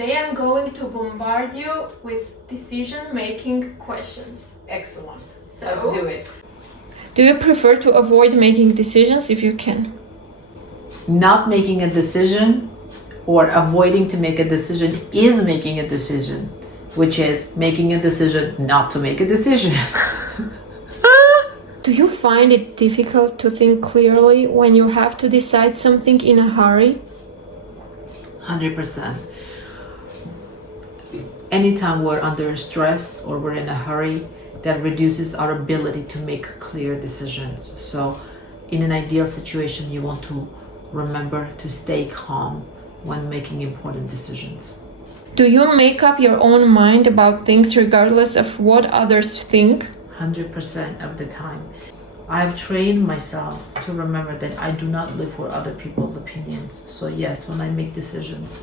today I'm going to bombard you with decision-making questions. Excellent. So, Let's do it. do you prefer to avoid making decisions if you can? Not making a decision or avoiding to make a decision is making a decision, which is making a decision not to make a decision. Do you find it difficult to think clearly when you have to decide something in a hurry? 100%. Anytime we're under stress or we're in a hurry, that reduces our ability to make clear decisions. So in an ideal situation, you want to remember to stay calm when making important decisions. Do you make up your own mind about things regardless of what others think? 100% of the time. I've trained myself to remember that I do not live for other people's opinions. So yes, when I make decisions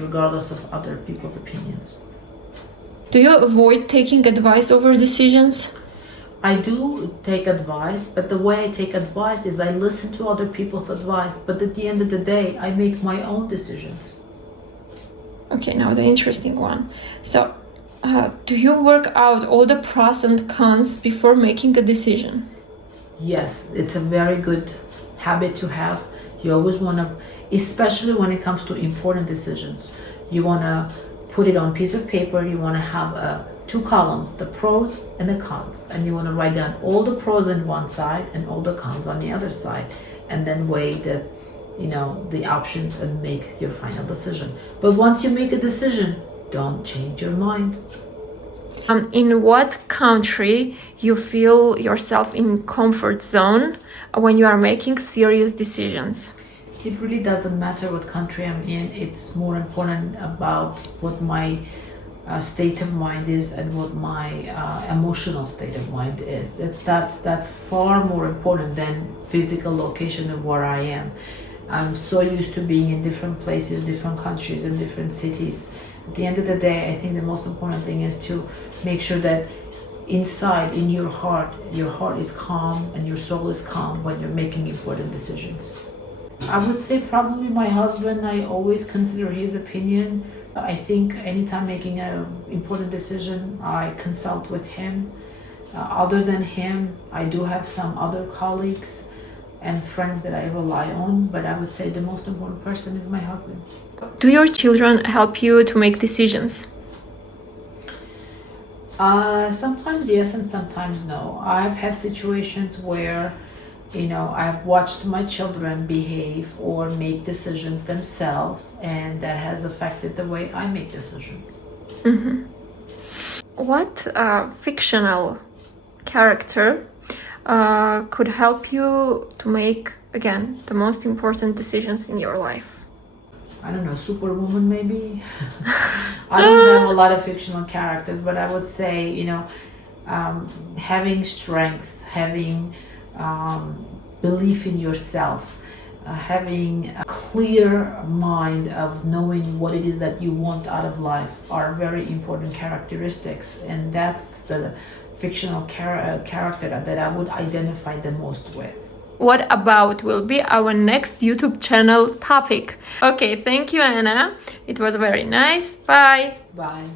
regardless of other people's opinions. Do you avoid taking advice over decisions? I do take advice, but the way I take advice is I listen to other people's advice, but at the end of the day, I make my own decisions. Okay, now the interesting one. So, do you work out all the pros and cons before making a decision? Yes, it's a very good habit to have. You always want to, especially when it comes to important decisions, you want to put it on a piece of paper. You want to have two columns, the pros and the cons, and you want to write down all the pros on one side and all the cons on the other side, and then weigh the options and make your final decision. But once you make a decision, don't change your mind. In what country you feel yourself in comfort zone when you are making serious decisions? It really doesn't matter what country I'm in. It's more important about what my state of mind is and what my emotional state of mind is. That's far more important than physical location of where I am. I'm so used to being in different places, different countries, and different cities. At the end of the day, I think the most important thing is to make sure that inside, in your heart is calm and your soul is calm when you're making important decisions. I would say probably my husband. I always consider his opinion. I think anytime making an important decision, I consult with him. Other than him, I do have some other colleagues and friends that I rely on, but I would say the most important person is my husband. Do your children help you to make decisions? Sometimes yes and sometimes no. I've had situations where I've watched my children behave or make decisions themselves, and that has affected the way I make decisions. Mm-hmm. What fictional character could help you to make, again, the most important decisions in your life? I don't know, Superwoman maybe? I don't have a lot of fictional characters, but I would say, having strength, having belief in yourself, having a clear mind of knowing what it is that you want out of life are very important characteristics, and that's the fictional character that I would identify the most with. What about will be our next YouTube channel topic? Okay, thank you, Anna. It was very nice. Bye. Bye.